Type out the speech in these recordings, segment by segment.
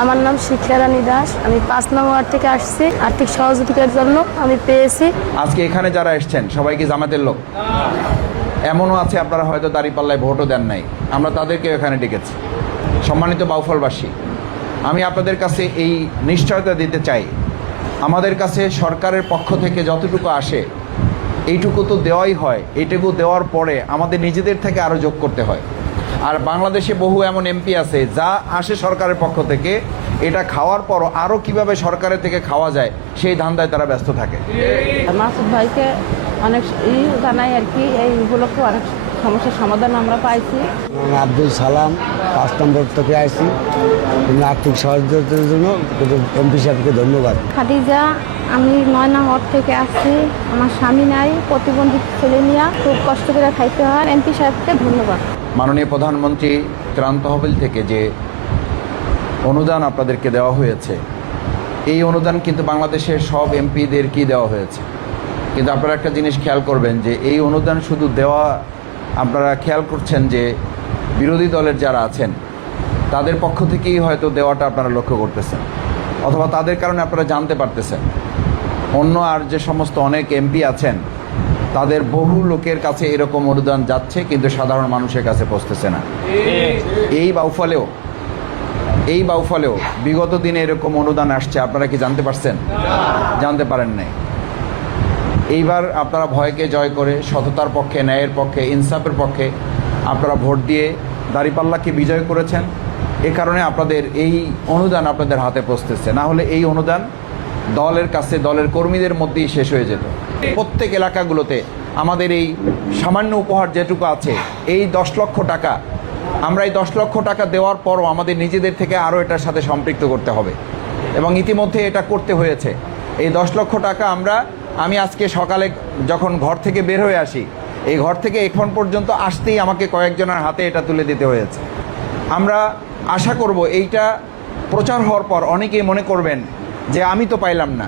আমার নাম শিখা রানী দাস। আমি 5 নং ওয়ার্ড থেকে আসছি। আর্থিক সহযোগিতার জন্য আমি পেয়েছি। আজকে এখানে যারা এসছেন সবাই কি জামাতের লোক? এমনও আছে আপনারা হয়তো দাঁড়িপাল্লায় ভোটও দেন নাই, আমরা তাদেরকে এখানে ডেকেছি। সম্মানিত বাউফলবাসী, আমি আপনাদের কাছে এই নিশ্চয়তা দিতে চাই, আমাদের কাছে সরকারের পক্ষ থেকে যতটুকু আসে এইটুকু তো দেওয়াই হয়। এইটুকু দেওয়ার পরে আমাদের নিজেদের থেকে আরও যোগ করতে হয়। আর বাংলাদেশে বহু এমন এমপি আছে যা আসে সরকারের পক্ষ থেকে, এটা খাওয়ার পরও আরও কিভাবে সরকারের থেকে খাওয়া যায় সেই ধান্দায় তারা ব্যস্ত থাকে। মাসুদ ভাইকে অনেক জানাই আর কি, এই উপলক্ষে অনেক সমস্যার সমাধান আমরা পাইছি। আব্দুল সালাম 5 নম্বর থেকে আসছি। আর্থিক সহযোগিতার জন্য এমপি সাহেবকে ধন্যবাদ। খাদিজা, আমি 9 নং ওয়ার্ড থেকে আসছি। আমার স্বামী নাই, প্রতিবন্ধী ছেলে নিয়ে খুব কষ্ট করে খাইতে হয়। এমপি সাহেবকে ধন্যবাদ। মাননীয় প্রধানমন্ত্রী ত্রাণ তহবিল থেকে যে অনুদান আপনাদেরকে দেওয়া হয়েছে, এই অনুদান কিন্তু বাংলাদেশের সব এমপিদেরকেই দেওয়া হয়েছে। কিন্তু আপনারা একটা জিনিস খেয়াল করবেন যে এই অনুদান শুধু দেওয়া, আপনারা খেয়াল করছেন যে বিরোধী দলের যারা আছেন তাদের পক্ষ থেকেই হয়তো দেওয়াটা আপনারা লক্ষ্য করতেছেন, অথবা তাদের কারণে আপনারা জানতে পারতেছেন। অন্য আর যে সমস্ত অনেক এমপি আছেন তাদের বহু লোকের কাছে এরকম অনুদান যাচ্ছে, কিন্তু সাধারণ মানুষের কাছে পৌঁছতেছে না। এই বাউফলেও বিগত দিনে এরকম অনুদান আসছে, আপনারা কি জানতে পারছেন? জানতে পারেন নাই। এইবার আপনারা ভয়কে জয় করে সততার পক্ষে, ন্যায়ের পক্ষে, ইনসাফের পক্ষে আপনারা ভোট দিয়ে দাঁড়িপাল্লাকে বিজয় করেছেন। এ কারণে আপনাদের এই অনুদান আপনাদের হাতে পৌঁছতেছে। না হলে এই অনুদান দলের কাছে, দলের কর্মীদের মধ্যেই শেষ হয়ে যেত। প্রত্যেক এলাকাগুলোতে আমাদের এই সামান্য উপহার যেটুকু আছে, এই 10 লক্ষ টাকা, আমরা এই 10 লক্ষ টাকা দেওয়ার পরও আমাদের নিজেদের থেকে আরও এটার সাথে সম্পৃক্ত করতে হবে, এবং ইতিমধ্যে এটা করতে হয়েছে। এই 10 লক্ষ টাকা আমি আজকে সকালে যখন ঘর থেকে বের হয়ে আসি, এই ঘর থেকে এখন পর্যন্ত আসতেই আমাকে কয়েকজনের হাতে এটা তুলে দিতে হয়েছে। আমরা আশা করব এইটা প্রচার হওয়ার পর অনেকেই মনে করবেন যে আমি তো পাইলাম না।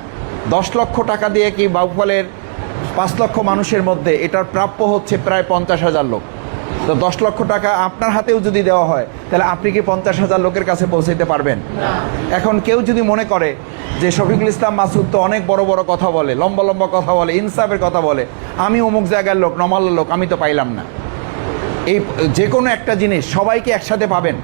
10 লক্ষ টাকা দিয়ে কি বাউফলের 5 লক্ষ মানুষের মধ্যে এটার প্রাপ্য হচ্ছে প্রায় 50,000 লোক। তো 10 লক্ষ টাকা আপনার হাতেও যদি দেওয়া হয়, তাহলে আপনি কি 50,000 লোকের কাছে পৌঁছাইতে পারবেন? এখন কেউ যদি মনে করে যে শফিকুল ইসলাম মাসুদ তো অনেক বড় বড় কথা বলে, লম্বা লম্বা কথা বলে, ইনসাফের কথা বলে, আমি অমুক জায়গার লোক, নমাল্লার লোক, আমি তো পাইলাম না। এই যে কোনো একটা জিনিস সবাইকে একসাথে পাবেন।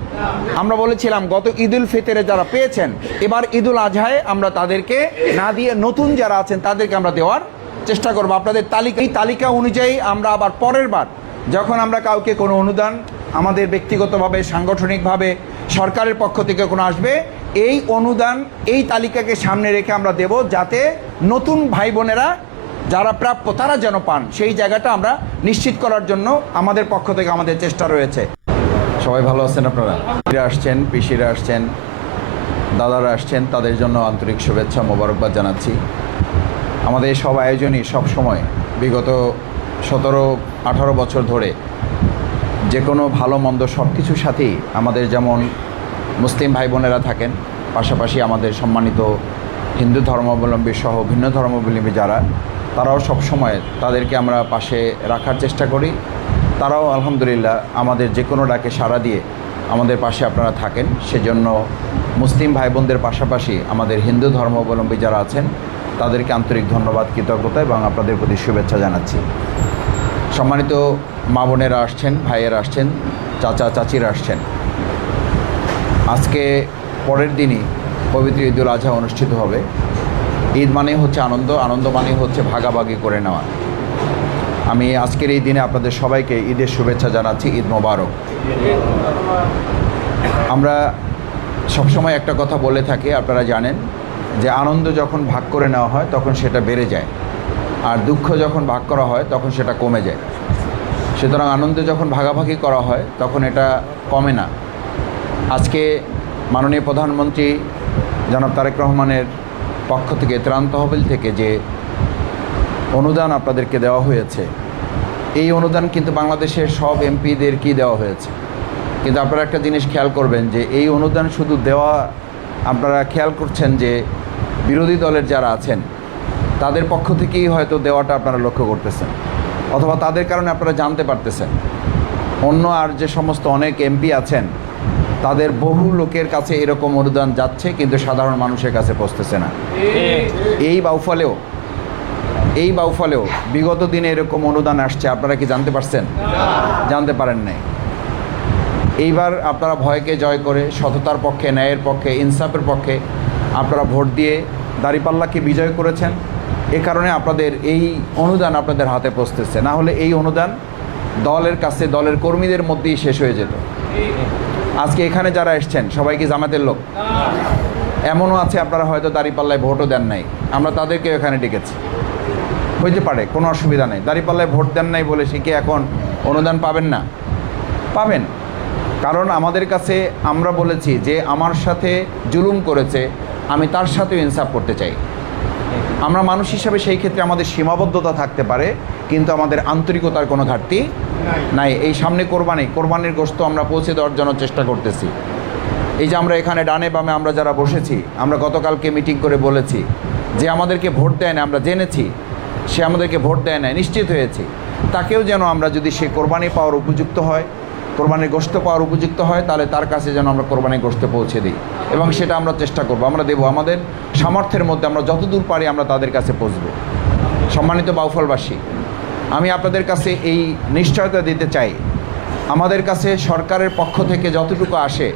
আমরা বলেছিলাম গত ঈদুল ফিতরে যারা পেয়েছেন, এবার ঈদুল আজহায় আমরা তাদেরকে না দিয়ে নতুন যারা আছেন তাদেরকে আমরা দেওয়ার চেষ্টা করবো। আপনাদের এই তালিকা অনুযায়ী আমরা আবার পরের বার যখন আমরা কাউকে কোনো অনুদান আমাদের ব্যক্তিগতভাবে, সাংগঠনিকভাবে সরকারের পক্ষ থেকে কোনো আসবে, এই অনুদান এই তালিকাকে সামনে রেখে আমরা দেব, যাতে নতুন ভাই বোনেরা যারা প্রাপ্য তারা যেন পান, সেই জায়গাটা আমরা নিশ্চিত করার জন্য আমাদের পক্ষ থেকে আমাদের চেষ্টা রয়েছে। সবাই ভালো আছেন? আপনারা আসছেন, পিসিরা আসছেন, দাদারা আসছেন, তাদের জন্য আন্তরিক শুভেচ্ছা, মোবারকবাদ জানাচ্ছি। আমাদের সব আয়োজনই সব সময় বিগত 17-18 বছর ধরে যে কোনো ভালো মন্দ সব কিছুর সাথেই আমাদের যেমন মুসলিম ভাই বোনেরা থাকেন, পাশাপাশি আমাদের সম্মানিত হিন্দু ধর্মাবলম্বী সহ ভিন্ন ধর্মাবলম্বী যারা, তারাও সব সময় তাদেরকে আমরা পাশে রাখার চেষ্টা করি। তারাও আলহামদুলিল্লাহ আমাদের যে কোনো ডাকে সাড়া দিয়ে আমাদের পাশে আপনারা থাকেন। সেজন্য মুসলিম ভাই বোনদের পাশাপাশি আমাদের হিন্দু ধর্মাবলম্বী যারা আছেন তাদেরকে আন্তরিক ধন্যবাদ, কৃতজ্ঞতা এবং আপনাদের প্রতি শুভেচ্ছা জানাচ্ছি। সম্মানিত মা বোনেরা আসছেন, ভাইয়েরা আসছেন, চাচা চাচিরা আসছেন। আজকে পরের দিনই পবিত্র ঈদুল আজহা অনুষ্ঠিত হবে। ঈদ মানে হচ্ছে আনন্দ, আনন্দ মানে হচ্ছে ভাগাভাগি করে নেওয়া। আমি আজকের এই দিনে আপনাদের সবাইকে ঈদের শুভেচ্ছা জানাচ্ছি। ঈদ মোবারক। আমরা সবসময় একটা কথা বলে থাকি, আপনারা জানেন যে আনন্দ যখন ভাগ করে নেওয়া হয় তখন সেটা বেড়ে যায়, আর দুঃখ যখন ভাগ করা হয় তখন সেটা কমে যায়। সুতরাং আনন্দ যখন ভাগাভাগি করা হয় তখন এটা কমে না। আজকে মাননীয় প্রধানমন্ত্রী জনাব তারেক রহমানের পক্ষ থেকে ত্রাণ তহবিল থেকে যে অনুদান আপনাদেরকে দেওয়া হয়েছে, এই অনুদান কিন্তু বাংলাদেশের সব এমপিদেরকেই দেওয়া হয়েছে। কিন্তু আপনারা একটা জিনিস খেয়াল করবেন যে এই অনুদান শুধু দেওয়া, আপনারা খেয়াল করছেন যে বিরোধী দলের যারা আছেন তাদের পক্ষ থেকেই হয়তো দেওয়াটা আপনারা লক্ষ্য করতেছেন, অথবা তাদের কারণে আপনারা জানতে পারতেছেন। অন্য আর যে সমস্ত অনেক এমপি আছেন তাদের বহু লোকের কাছে এরকম অনুদান যাচ্ছে, কিন্তু সাধারণ মানুষের কাছে পৌঁছতেছে না। এই বাউফলেও বিগত দিনে এরকম অনুদান আসছে, আপনারা কি জানতে পারছেন? জানতে পারেন নাই। এইবার আপনারা ভয়কে জয় করে সততার পক্ষে, ন্যায়ের পক্ষে, ইনসাফের পক্ষে আপনারা ভোট দিয়ে দাঁড়িপাল্লাকে বিজয় করেছেন। এ কারণে আপনাদের এই অনুদান আপনাদের হাতে পৌঁছতেছে। না হলে এই অনুদান দলের কাছে, দলের কর্মীদের মধ্যেই শেষ হয়ে যেত। আজকে এখানে যারা এসছেন সবাই কি জামাতের লোক? এমনও আছে আপনারা হয়তো দাঁড়িপাল্লায় ভোটও দেন নাই, আমরা তাদেরকে এখানে ডেকেছি। হইতে পারে, কোনো অসুবিধা নেই। দাঁড়িপাল্লায় ভোট দেন নাই বলে সে কি এখন অনুদান পাবেন না? পাবেন। কারণ আমাদের কাছে আমরা বলেছি যে আমার সাথে জুলুম করেছে, আমি তার সাথেও ইনসাফ করতে চাই। আমরা মানুষ হিসাবে সেই ক্ষেত্রে আমাদের সীমাবদ্ধতা থাকতে পারে, কিন্তু আমাদের আন্তরিকতার কোনো ঘাটতি নাই। এই সামনে কোরবানির গোশত আমরা পৌঁছে দেওয়ার জন্য চেষ্টা করতেছি। এই যে আমরা এখানে ডানে বামে আমরা যারা বসেছি, আমরা গতকালকে মিটিং করে বলেছি যে আমাদেরকে ভোট দেয় না, আমরা জেনেছি সে আমাদেরকে ভোট দেয় না, নিশ্চিত হয়েছি, তাকেও যেন আমরা যদি সে কোরবানি পাওয়ার উপযুক্ত হয়, কোরবানির গোশত পাওয়ার উপযুক্ত হয়, তাহলে তার কাছে যেন আমরা কোরবানির গোশত পৌঁছে দিই। এবং সেটা আমরা চেষ্টা করব, আমরা দেবো, আমাদের সামর্থ্যের মধ্যে আমরা যতদূর পারি আমরা তাদের কাছে পৌঁছব। সম্মানিত বাউফলবাসী, আমি আপনাদের কাছে এই নিশ্চয়তা দিতে চাই, আমাদের কাছে সরকারের পক্ষ থেকে যতটুকু আসে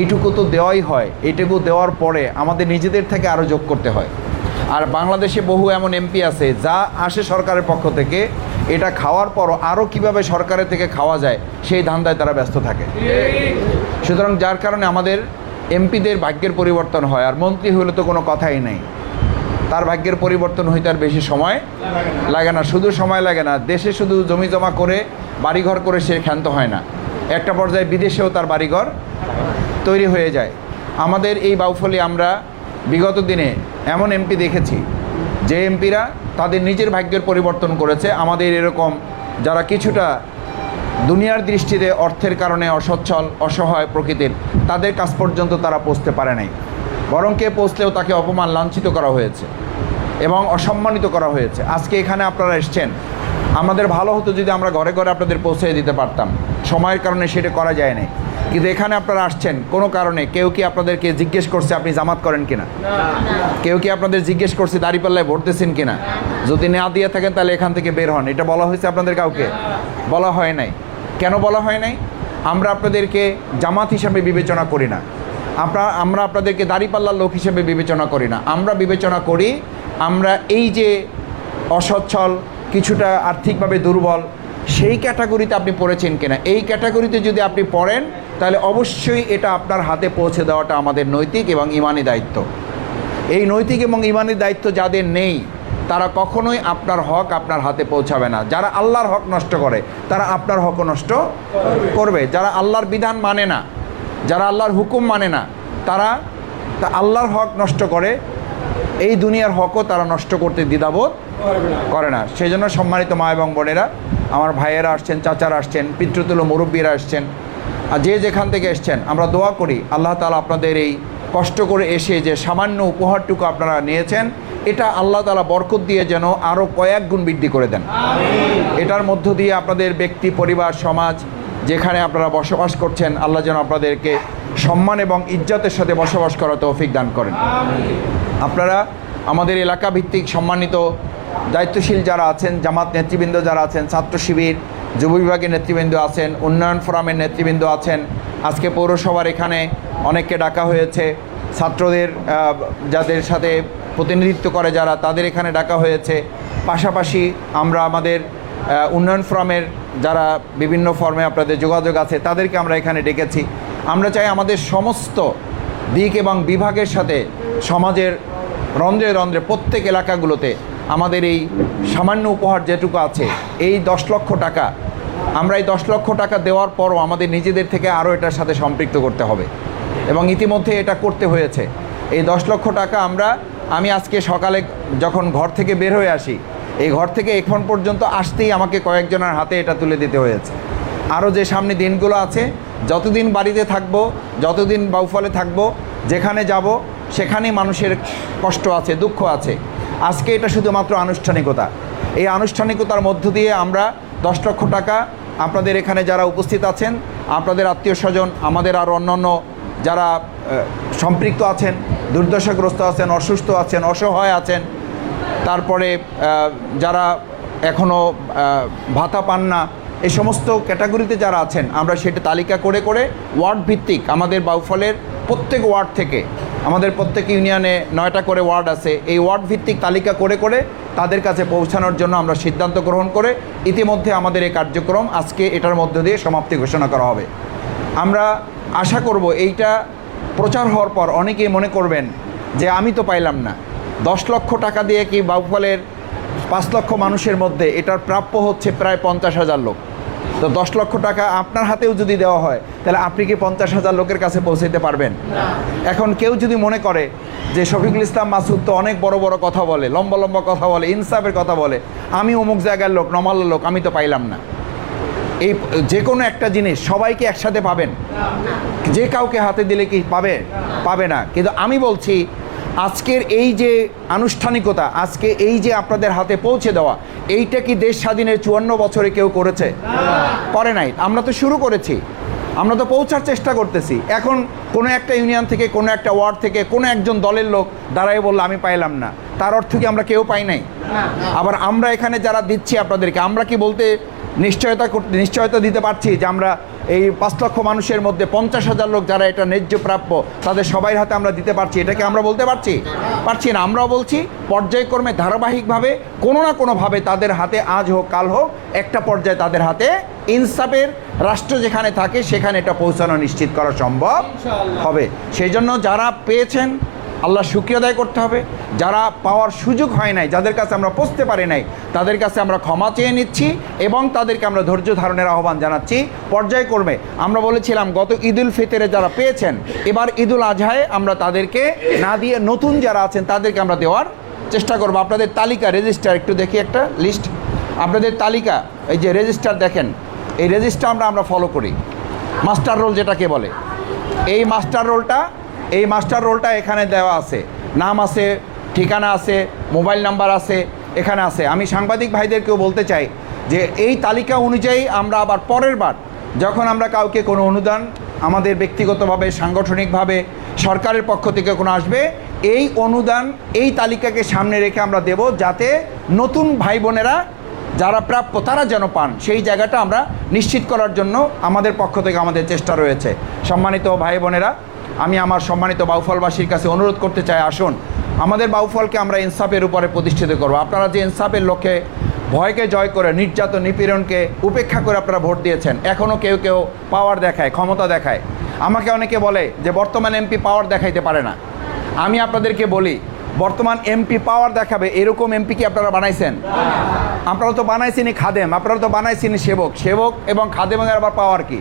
এইটুকু তো দেওয়াই হয়। এইটুকু দেওয়ার পরে আমাদের নিজেদের থেকে আরও যোগ করতে হয়। আর বাংলাদেশে বহু এমন এমপি আছে যা আসে সরকারের পক্ষ থেকে, এটা খাওয়ার পরও আরও কীভাবে সরকারের থেকে খাওয়া যায় সেই ধান্দায় তারা ব্যস্ত থাকে। সুতরাং যার কারণে আমাদের এমপিদের ভাগ্যের পরিবর্তন হয়, আর মন্ত্রী হলে তো কোনো কথাই নেই, তার ভাগ্যের পরিবর্তন হইতে আর বেশি সময় লাগে না। শুধু সময় লাগে না, দেশে শুধু জমি জমা করে বাড়িঘর করে সে ক্ষান্ত হয় না, একটা পর্যায়ে বিদেশেও তার বাড়িঘর তৈরি হয়ে যায়। আমাদের এই বাউফলে আমরা বিগত দিনে এমন এমপি দেখেছি যে এমপিরা তাদের নিজের ভাগ্যের পরিবর্তন করেছে। আমাদের এরকম যারা কিছুটা দুনিয়ার দৃষ্টিতে অর্থের কারণে অসচ্ছল, অসহায় প্রকৃতির, তাদের কাছ পর্যন্ত তারা পৌঁছতে পারে নাই, বরং কে পৌঁছলেও তাকে অপমান, লাঞ্ছিত করা হয়েছে এবং অসম্মানিত করা হয়েছে। আজকে এখানে আপনারা এসছেন, আমাদের ভালো হতো যদি আমরা ঘরে ঘরে আপনাদের পৌঁছে দিতে পারতাম, সময়ের কারণে সেটা করা যায় না। কিন্তু এখানে আপনারা আসছেন কোনো কারণে, কেউ কি আপনাদেরকে জিজ্ঞেস করছে আপনি জামাত করেন কিনা? কেউ কি আপনাদের জিজ্ঞেস করছে দাঁড়িপাল্লায় ভোট দিয়েছেন কিনা? যদি না দিয়ে থাকেন তাহলে এখান থেকে বের হন, এটা বলা হয়েছে আপনাদের? কাউকে বলা হয় নাই। কেন বলা হয় নাই? আমরা আপনাদেরকে জামাত হিসাবে বিবেচনা করি না, আমরা আপনাদেরকে দাঁড়িপাল্লার লোক হিসেবে বিবেচনা করি না। আমরা বিবেচনা করি আমরা এই যে অসচ্ছল, কিছুটা আর্থিকভাবে দুর্বল, সেই ক্যাটাগরিতে আপনি পড়েছেন কিনা। এই ক্যাটাগরিতে যদি আপনি পড়েন তাহলে অবশ্যই এটা আপনার হাতে পৌঁছে দেওয়াটা আমাদের নৈতিক এবং ইমানি দায়িত্ব। এই নৈতিক এবং ইমানি দায়িত্ব যাদের নেই তারা কখনোই আপনার হক আপনার হাতে পৌঁছাবে না। যারা আল্লাহর হক নষ্ট করে তারা আপনার হকও নষ্ট করবে। যারা আল্লাহর বিধান মানে না, যারা আল্লাহর হুকুম মানে না, তারা আল্লাহর হক নষ্ট করে, এই দুনিয়ার হকও তারা নষ্ট করতে দ্বিধাবোধ করে না। সেই জন্য সম্মানিত মা এবং বোনেরা, আমার ভাইয়েরা আসছেন, চাচারা আসছেন, পিতৃতুল্য মুরব্বীরা আসছেন, আর যে যেখান থেকে এসছেন, আমরা দোয়া করি আল্লাহ তাআলা আপনাদের এই কষ্ট করে এসে যে সামান্য উপহারটুকু আপনারা নিয়েছেন, এটা আল্লাহ তাআলা বরকত দিয়ে যেন আরও কয়েক গুণ বৃদ্ধি করে দেন। এটার মধ্য দিয়ে আপনাদের ব্যক্তি, পরিবার, সমাজ যেখানে আপনারা বসবাস করছেন, আল্লাহ যেন আপনাদেরকে সম্মান এবং ইজ্জতের সাথে বসবাস করার তৌফিক দান করেন। আপনারা আমাদের এলাকা ভিত্তিক সম্মানিত দায়িত্বশীল যারা আছেন, জামাত নেতৃবৃন্দ যারা আছেন, ছাত্র শিবির, যুব বিভাগের নেতৃবৃন্দ আছেন, উন্নয়ন ফোরামের নেতৃবৃন্দ আছেন, আজকে পৌরসভার এখানে অনেককে ডাকা হয়েছে, ছাত্রদের যাদের সাথে প্রতিনিধিত্ব করে যারা, তাদের এখানে ডাকা হয়েছে। পাশাপাশি আমরা আমাদের উন্নয়ন ফোরামের যারা বিভিন্ন ফর্মে আপনাদের যোগাযোগ আছে তাদেরকে আমরা এখানে ডেকেছি। আমরা চাই আমাদের সমস্ত দিক এবং বিভাগের সাথে সমাজের রন্ধ্রে রন্ধ্রে প্রত্যেক এলাকাগুলোতে আমাদের এই সামান্য উপহার যেটুকু আছে, এই 10 লক্ষ টাকা, আমরা এই 10 লক্ষ টাকা দেওয়ার পরও আমাদের নিজেদের থেকে আরও এটার সাথে সম্পৃক্ত করতে হবে এবং ইতিমধ্যে এটা করতে হয়েছে। এই 10 লক্ষ টাকা আমি আজকে সকালে যখন ঘর থেকে বের হয়ে আসি, এই ঘর থেকে এখন পর্যন্ত আসতেই আমাকে কয়েকজনের হাতে এটা তুলে দিতে হয়েছে। আরও যে সামনে দিনগুলো আছে, যতদিন বাড়িতে থাকব, যতদিন বাউফলে থাকব, যেখানে যাব সেখানেই মানুষের কষ্ট আছে, দুঃখ আছে। আজকে এটা শুধুমাত্র আনুষ্ঠানিকতা। এই আনুষ্ঠানিকতার মধ্য দিয়ে আমরা 10 লক্ষ টাকা আপনাদের এখানে যারা উপস্থিত আছেন, আপনাদের আত্মীয় স্বজন, আমাদের আরও অন্যান্য যারা সম্পৃক্ত আছেন, দুর্দশাগ্রস্ত আছেন, অসুস্থ আছেন, অসহায় আছেন, তারপরে যারা এখনও ভাতা পান না, এই সমস্ত ক্যাটাগরিতে যারা আছেন, আমরা সেটা তালিকা করে করে ওয়ার্ড ভিত্তিক আমাদের বাউফলের প্রত্যেক ওয়ার্ড থেকে, আমাদের প্রত্যেক ইউনিয়নে 9টা করে ওয়ার্ড আছে, এই ওয়ার্ড ভিত্তিক তালিকা করে করে তাদের কাছে পৌঁছানোর জন্য আমরা সিদ্ধান্ত গ্রহণ করে ইতিমধ্যে আমাদের এই কার্যক্রম আজকে এটার মধ্য দিয়ে সমাপ্তি ঘোষণা করা হবে। আমরা আশা করব এইটা প্রচার হওয়ার পর অনেকেই মনে করবেন যে আমি তো পাইলাম না, 10 লক্ষ টাকা দিয়ে কি বাউফলের 5 লক্ষ মানুষের মধ্যে এটার প্রাপ্য হচ্ছে প্রায় 50,000 লোক। তো 10 লক্ষ টাকা আপনার হাতেও যদি দেওয়া হয় তাহলে আপনি কি 50,000 লোকের কাছে পৌঁছাতে পারবেন? এখন কেউ যদি মনে করে যে শফিকুল ইসলাম মাসুদ তো অনেক বড় বড় কথা বলে, লম্বা লম্বা কথা বলে, ইনসাফের কথা বলে, আমি অমুক জায়গার লোক, নমাল্লার লোক, আমি তো পাইলাম না। এই যে কোনো একটা জিনিস সবাইকে একসাথে পাবেন? যে কাউকে হাতে দিলে কি পাবে না। কিন্তু আমি বলছি আজকের এই যে আনুষ্ঠানিকতা, আজকে এই যে আপনাদের হাতে পৌঁছে দেওয়া, এইটা কি দেশ স্বাধীনের 54 বছরে কেউ করেছে? করে নাই। আমরা তো শুরু করেছি, আমরা তো পৌঁছার চেষ্টা করতেছি। এখন কোনো একটা ইউনিয়ন থেকে, কোনো একটা ওয়ার্ড থেকে কোনো একজন দলের লোক দাঁড়ায় বললো আমি পাইলাম না, তার অর্থ কি আমরা কেউ পাই নাই? আবার আমরা এখানে যারা দিচ্ছি আপনাদেরকে, আমরা কি বলতে নিশ্চয়তা দিতে পারছি যে আমরা এই 5 লক্ষ মানুষের মধ্যে 50,000 লোক যারা এটা ন্যায্য প্রাপ্য, তাদের সবাই হাতে আমরা দিতে পারছি? এটাকে আমরা বলতে পারছি না। আমরাও বলছি পর্যায়ক্রমে ধারাবাহিকভাবে কোনো না কোনোভাবে তাদের হাতে আজ হোক কাল হোক একটা পর্যায়ে তাদের হাতে ইনসাফের রাষ্ট্র যেখানে থাকে সেখানে এটা পৌঁছানো নিশ্চিত করা সম্ভব হবে। সেই জন্য যারা পেয়েছেন আল্লাহ শুকরিয়া আদায় করতে হবে, যারা পাওয়ার সুযোগ হয় নাই, যাদের কাছে আমরা পৌঁছতে পারি নাই, তাদের কাছে আমরা ক্ষমা চেয়ে নিচ্ছি এবং তাদেরকে আমরা ধৈর্য ধারণের আহ্বান জানাচ্ছি। পর্যায়ক্রমে আমরা বলেছিলাম গত ঈদুল ফিতরে যারা পেয়েছেন, এবার ঈদুল আজহায় আমরা তাদেরকে না দিয়ে নতুন যারা আছেন তাদেরকে আমরা দেওয়ার চেষ্টা করব। আপনাদের তালিকা রেজিস্টার একটু দেখি, একটা লিস্ট আপনাদের তালিকা, এই যে রেজিস্টার দেখেন, এই রেজিস্টার আমরা ফলো করি। মাস্টার রোল যেটাকে বলে, এই মাস্টার রোলটা এখানে দেওয়া আছে, নাম আছে, ঠিকানা আছে, মোবাইল নাম্বার আছে, এখানে আছে। আমি সাংবাদিক ভাইদেরকেও বলতে চাই যে এই তালিকা অনুযায়ী আমরা আবার পরের বার যখন আমরা কাউকে কোনো অনুদান আমাদের ব্যক্তিগতভাবে, সাংগঠনিকভাবে, সরকারের পক্ষ থেকে কোনো আসবে, এই অনুদান এই তালিকাকে সামনে রেখে আমরা দেব, যাতে নতুন ভাই বোনেরা যারা প্রাপ্য তারা যেন পান, সেই জায়গাটা আমরা নিশ্চিত করার জন্য আমাদের পক্ষ থেকে আমাদের চেষ্টা রয়েছে। সম্মানিত ভাই বোনেরা, আমি আমার সম্মানিত বাউফলবাসীর কাছে অনুরোধ করতে চাই, আসুন আমাদের বাউফলকে আমরা ইনসাফের উপরে প্রতিষ্ঠিত করব। আপনারা যে ইনসাফের লক্ষ্যে ভয়কে জয় করে, নির্যাতন নিপীড়নকে উপেক্ষা করে আপনারা ভোট দিয়েছেন, এখনও কেউ কেউ পাওয়ার দেখায়, ক্ষমতা দেখায়। আমাকে অনেকে বলে যে বর্তমান এমপি পাওয়ার দেখাইতে পারে না। আমি আপনাদেরকে বলি, বর্তমান এমপি পাওয়ার দেখাবে এরকম এমপি কি আপনারা বানাইছেন? আপনারা তো বানাইছেনই খাদেম, আপনারা তো বানাইছেনই সেবক এবং খাদেমের আবার পাওয়ার কি?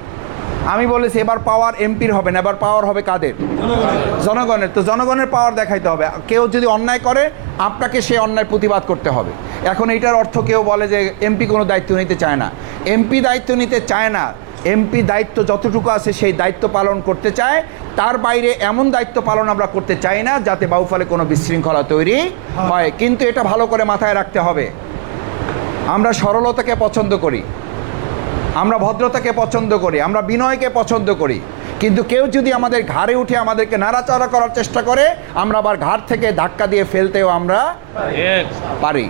আমি বলেছি এবার পাওয়ার এমপির হবে না, এবার পাওয়ার হবে কাদের? জনগণের। তো জনগণের পাওয়ার দেখাইতে হবে। কেউ যদি অন্যায় করে আপনাকে সে অন্যায় প্রতিবাদ করতে হবে। এখন এইটার অর্থ কেউ বলে যে এমপি কোনো দায়িত্ব নিতে চায় না। এমপি দায়িত্ব নিতে চায় না, এমপি দায়িত্ব যতটুকু আছে সেই দায়িত্ব পালন করতে চায়, তার বাইরে এমন দায়িত্ব পালন আমরা করতে চাই না যাতে বাউফলে কোনো বিশৃঙ্খলা তৈরি হয়। কিন্তু এটা ভালো করে মাথায় রাখতে হবে, আমরা সরলতাকে পছন্দ করি, আমরা ভদ্রতাকে পছন্দ করি, আমরা বিনয়কে পছন্দ করি। কিন্তু কেউ যদি আমাদের ঘাড়ে উঠে আমাদেরকে নাড়াচাড়া করার চেষ্টা করে, আমরা আবার ঘাড় থেকে ধাক্কা দিয়ে ফেলতেও আমরা পারি।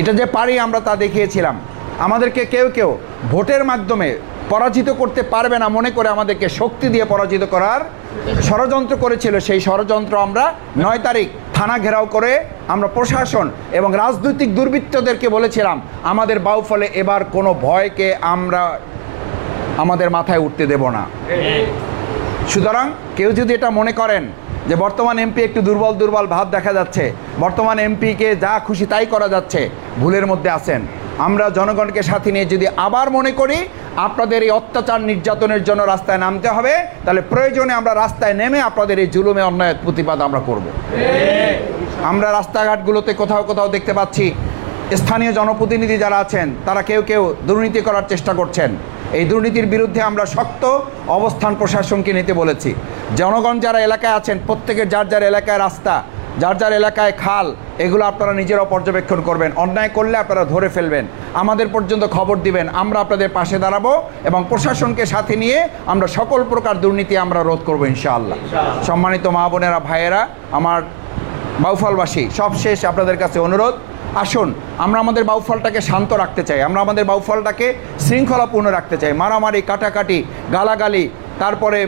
এটা যে পারি আমরা তা দেখিয়েছিলাম। আমাদেরকে কেউ কেউ ভোটের মাধ্যমে পরাজিত করতে পারবে না মনে করে আমাদেরকে শক্তি দিয়ে পরাজিত করার ষড়যন্ত্র করেছিল। সেই ষড়যন্ত্র আমরা 9 তারিখ থানা ঘেরাও করে আমরা প্রশাসন এবং রাজনৈতিক দুর্বৃত্তদেরকে বলেছিলাম আমাদের বাউফলে এবার কোনো ভয়কে আমরা আমাদের মাথায় উঠতে দেব না। সুতরাং কেউ যদি এটা মনে করেন যে বর্তমান এমপি একটু দুর্বল ভাব দেখা যাচ্ছে, বর্তমান এমপিকে যা খুশি তাই করা যাচ্ছে, ভুলের মধ্যে আছেন। আমরা জনগণকে সাথে নিয়ে যদি আবার মনে করি আপনাদের এই অত্যাচার নির্যাতনের জন্য রাস্তায় নামতে হবে, তাহলে প্রয়োজনে আমরা রাস্তায় নেমে আপনাদের এই জুলুমে অন্যায় প্রতিবাদ আমরা করব। আমরা রাস্তাঘাটগুলোতে কোথাও দেখতে পাচ্ছি স্থানীয় জনপ্রতিনিধি যারা আছেন তারা কেউ দুর্নীতি করার চেষ্টা করছেন। এই দুর্নীতির বিরুদ্ধে আমরা শক্ত অবস্থান প্রশাসনকে নিতে বলেছি। জনগণ যারা এলাকায় আছেন প্রত্যেকের যার এলাকায় রাস্তা যার যার এলাকায় খাল, এগুলো আপনারা নিজেরাও পর্যবেক্ষণ করবেন। অন্যায় করলে আপনারা ধরে ফেলবেন, আমাদের পর্যন্ত খবর দিবেন, আমরা আপনাদের পাশে দাঁড়াবো এবং প্রশাসনকে সাথে নিয়ে আমরা সকল প্রকার দুর্নীতি আমরা রোধ করবো ইনশাআল্লাহ। সম্মানিত মা বোনেরা, ভাইয়েরা, আমার বাউফলবাসী, সবশেষ আপনাদের কাছে অনুরোধ, আসুন আমরা আমাদের বাউফলটাকে শান্ত রাখতে চাই, আমরা আমাদের বাউফলটাকে শৃঙ্খলাপূর্ণ রাখতে চাই। মারামারি, কাটাকাটি, গালাগালি, তারপরে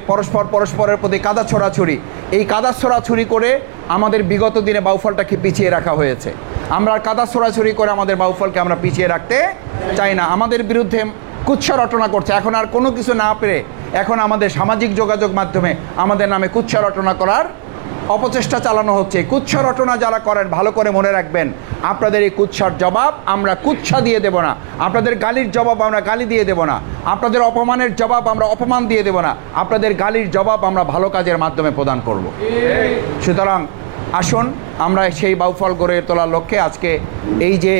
পরস্পরের প্রতি কাদা ছোড়াছুরি, এই কাদা ছোড়াছুরি করে আমাদের বিগত দিনে বাউফলটাকে পিছিয়ে রাখা হয়েছে। আমরা কাদা ছোড়াছুরি করে আমাদের বাউফলকে আমরা পিছিয়ে রাখতে চাই না। আমাদের বিরুদ্ধে কুৎসা রটনা করছে, এখন আর কোনো কিছু না পেরে এখন আমাদের সামাজিক যোগাযোগ মাধ্যমে আমাদের নামে কুৎসা রটনা করার অপচেষ্টা চালানো হচ্ছে। কুৎসা রটনা যারা করেন, ভালো করে মনে রাখবেন, আপনাদের এই কুৎসার জবাব আমরা কুৎসা দিয়ে দেব না, আপনাদের গালির জবাব আমরা গালি দিয়ে দেব না, আপনাদের অপমানের জবাব আমরা অপমান দিয়ে দেব না, আপনাদের গালির জবাব আমরা ভালো কাজের মাধ্যমে প্রদান করব। সুতরাং আসুন আমরা সেই বাউফল গড়ে তোলার লক্ষ্যে আজকে এই যে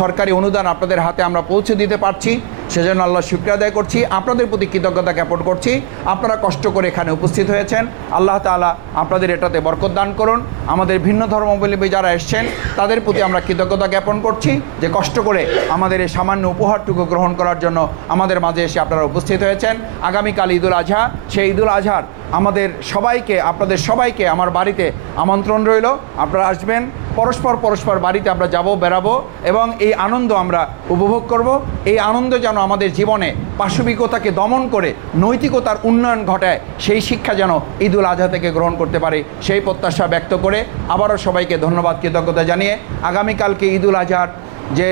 সরকারি অনুদান আপনাদের হাতে আমরা পৌঁছে দিতে পারছি, সেজন্য আল্লাহ শুকরিয়া আদায় করছি, আপনাদের প্রতি কৃতজ্ঞতা জ্ঞাপন করছি। আপনারা কষ্ট করে এখানে উপস্থিত হয়েছেন, আল্লাহ তাআলা আপনাদের এটাতে বরকত দান করুন। আমাদের ভিন্ন ধর্মাবলম্বী যারা এসছেন তাদের প্রতি আমরা কৃতজ্ঞতা জ্ঞাপন করছি যে কষ্ট করে আমাদের এই সামান্য উপহারটুকু গ্রহণ করার জন্য আমাদের মাঝে এসে আপনারা উপস্থিত হয়েছেন। আগামীকাল ঈদুল আজহা, সেই ঈদুল আজহার আমাদের সবাইকে, আপনাদের সবাইকে আমার বাড়িতে আমন্ত্রণ রইল। আপনারা আসবেন, পরস্পর বাড়িতে আমরা যাব, বেড়াবো এবং এই আনন্দ আমরা উপভোগ করব। এই আনন্দ যেন আমাদের জীবনে পাশবিকতাকে দমন করে নৈতিকতার উন্নয়ন ঘটায়, সেই শিক্ষা যেন ঈদুল আজহা থেকে গ্রহণ করতে পারে, সেই প্রত্যাশা ব্যক্ত করে আবারও সবাইকে ধন্যবাদ, কৃতজ্ঞতা জানিয়ে আগামীকালকে ঈদুল আজহার যে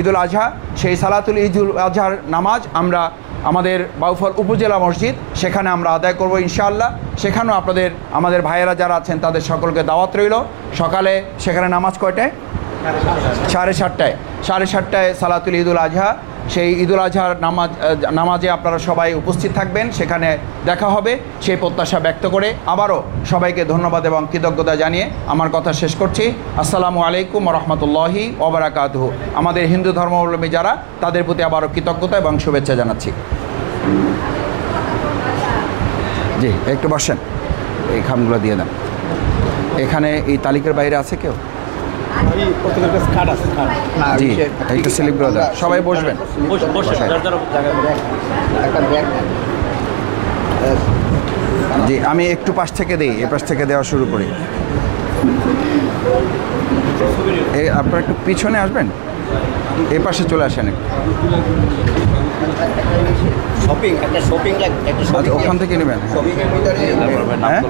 ঈদুল আজহা, সেই সালাতুল ঈদুল আজহার নামাজ আমরা আমাদের বাউফল উপজেলা মসজিদ সেখানে আমরা আদায় করব ইনশাআল্লাহ। সেখানেও আমাদের ভাইয়েরা যারা আছেন তাদের সকলকে দাওয়াত রইল। সকালে সেখানে নামাজ কয়টায়? 7:30টায়। 7:30টায় সালাতুল ঈদুল আজহা, সেই ঈদুল আজহার নামাজে আপনারা সবাই উপস্থিত থাকবেন, সেখানে দেখা হবে, সেই প্রত্যাশা ব্যক্ত করে আবারও সবাইকে ধন্যবাদ এবং কৃতজ্ঞতা জানিয়ে আমার কথা শেষ করছি। আসসালামু আলাইকুম ওয়া রাহমাতুল্লাহি ওয়া বারাকাতুহু। আমাদের হিন্দু ধর্মাবলম্বী যারা, তাদের প্রতি আবারও কৃতজ্ঞতা এবং শুভেচ্ছা জানাচ্ছি। জি, একটু বসেন, এই খামগুলো দিয়ে দেন। এখানে এই তালিকার বাইরে আছে কেউ? জি, একটা স্লিপ করে দেন, সবাই বসবেন। জি, আমি একটু পাশ থেকে দিই, এ পাশ থেকে দেওয়া শুরু করি। আপনারা একটু পিছনে আসবেন, এ পাশে চলে আসেন একটু। আচ্ছা, ওখান থেকে নেবেন। হ্যাঁ,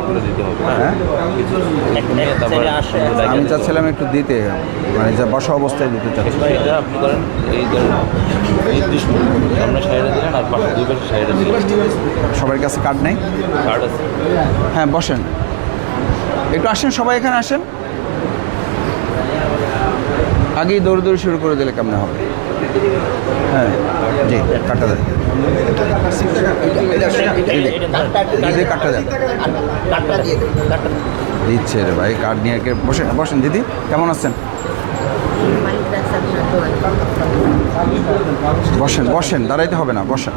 আমি চাচ্ছিলাম একটু দিতে, মানে যা বসা অবস্থায় দিতে চাচ্ছি। সবার কাছে কার্ড নেই? হ্যাঁ, বসেন, একটু আসেন, সবাই এখানে আসেন। আগেই দৌড় শুরু করে দিলে কেমন হবে? হ্যাঁ, জি, কাটটা দেন, কাটটা দেন। দিচ্ছে রে ভাই, কার্ড নিয়ে বসেন। বসেন দিদি, কেমন আছেন? বসেন বসেন, দাঁড়াইতে হবে না, বসেন।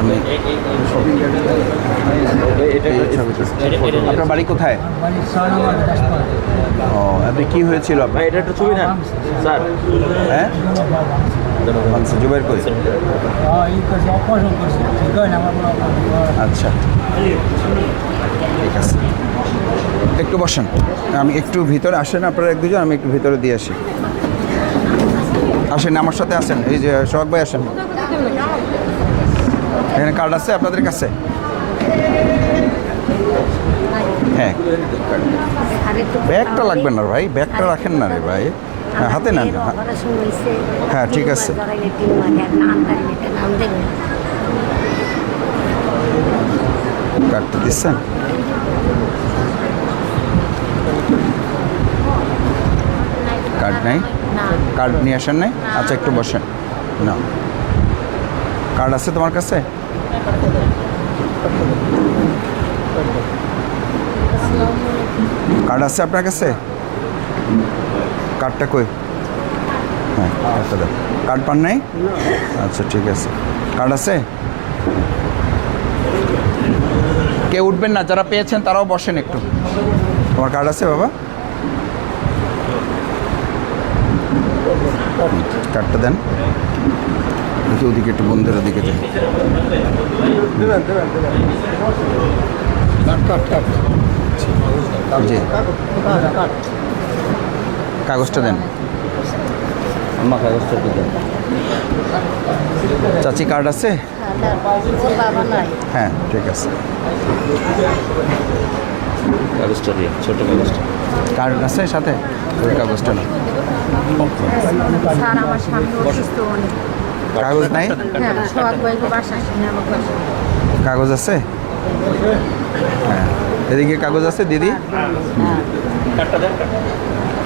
আমি আপনার বাড়ি কোথায়? ও, আপনি কি হয়েছিল আপনার? এটা একটু ছবি নেন স্যার। হ্যাঁ, জুবাইর কই? আচ্ছা, ঠিক আছে, একটু বসেন। আমি একটু ভিতরে আসেন, আপনারা এক দুজন, আমি একটু ভিতরে দিয়ে আসি। আসেন, আমার সাথে আসেন। এই যে সোহাগ ভাই, আসেন। এখানে কার্ড আছে আপনাদের কাছে? হ্যাঁ, ব্যাগটা লাগবে না ভাই, ব্যাগটা রাখেন না রে ভাই। হ্যাঁ, হাতে নেন। হ্যাঁ, ঠিক আছে। কার্ডটা দিচ্ছেন? কার্ড নাই? কার্ড নিয়ে আসেন নাই? আচ্ছা, একটু বসেন। না, কার্ড আছে তোমার কাছে? কার্ড আছে আপনার কাছে? কার্ডটা কই? হ্যাঁ, কার্ডটা দাও। কার্ড পান নাই? আচ্ছা, ঠিক আছে। কার্ড আছে? কেউ উঠবেন না, যারা পেয়েছেন তারাও বসেন একটু। তোমার কার্ড আছে বাবা? কার্ডটা দেন দেখি, ওদিকে একটু বন্ধুর ওদিকে যাই। জি, কাগজটা দেন। চাচি কার্ড আছে? হ্যাঁ ঠিক আছে, কাগজটা দিয়ে, ছোট কাগজটা। কার্ড আছে সাথে? ওই কাগজটা না, স্যার আমার স্বামী অসুস্থ অনেক। কাগজ নাই? হ্যাঁ, সোহাগ ভাইকে বাসায় আসেনি আমার বাসায়। কাগজ আছে? হ্যাঁ, এদিকে কাগজ আছে দিদি? কার্ডটা দেন।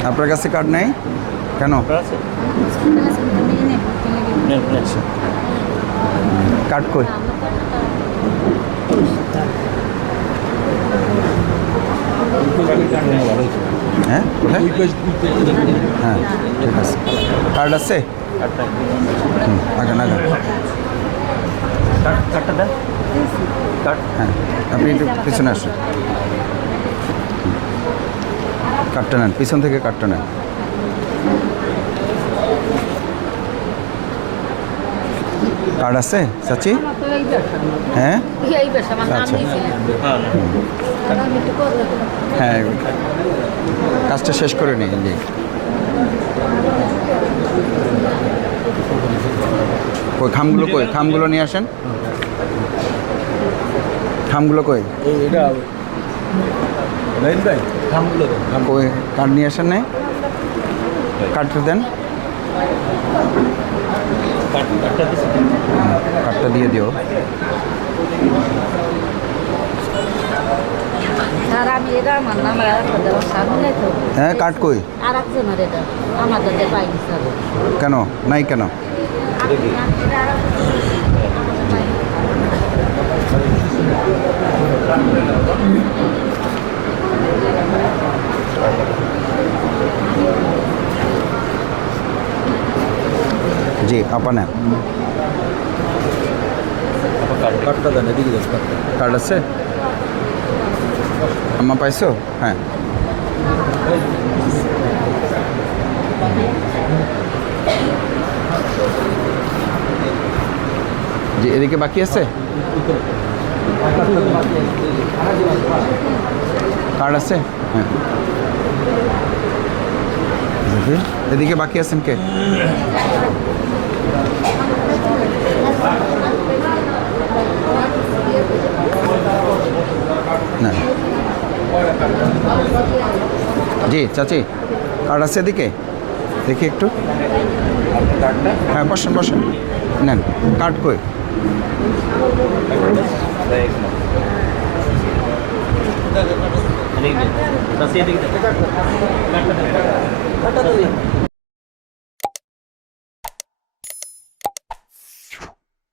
আপনার কাছে কার্ড নেই কেন? আছে? হসপিটালে আছে, কিন্তু নিয়ে নেই, ভর্তি নিয়ে নেই। কার্ড কই? হ্যাঁ কোথায়? হ্যাঁ ঠিক আছে, কার্ড আছে? আগান আগান। কার্ডটা দেন। কার্ড। হ্যাঁ, আপনি একটু পিছনে আসুন। কার্ডটা নেন, পিছন থেকে কার্ডটা নেন। কার্ড আছে চাচি? হ্যাঁ এই বেশ আমার নাম আচ্ছা। নিয়েছিলেন। হ্যাঁ, আমি একটু করে দেবো। হ্যাঁ, কাজটা শেষ করে নিই। জি, কই খামগুলো কই? খামগুলো নিয়ে আসেন। খামগুলো কই? কই কার্ড নিয়ে আসেন নাই? কার্ডটা দেন। কার্ডটা দিছি। কার্ডটা দিয়ে দিও। স্যার আমি এটা আমার নাম আর একটা দেওয়া স্বামী নাই তো। হ্যাঁ, কার্ড কই? আর একজনের এটা আমাদের দিয়ে পাইনি স্যার। কেন নাই কেন? এটা আর জি আপা নেন। কার্ডটা দেন, এদিকে দেন কার্ডটা। কার্ড আছে? আম্মা পাইছো? হ্যাঁ, জি এদিকে বাকি আছে? কার্ড আছে? হ্যাঁ, দেখি, এদিকে বাকি আছেন কে? না, জি চাচি কার্ড আছে এদিকে? দেখি একটু। হ্যাঁ বসেন বসেন, নেন কার্ড কই? এদিকে দেন। এদিকে দেন। কার্ডটা দেন। কার্ডটা দেন।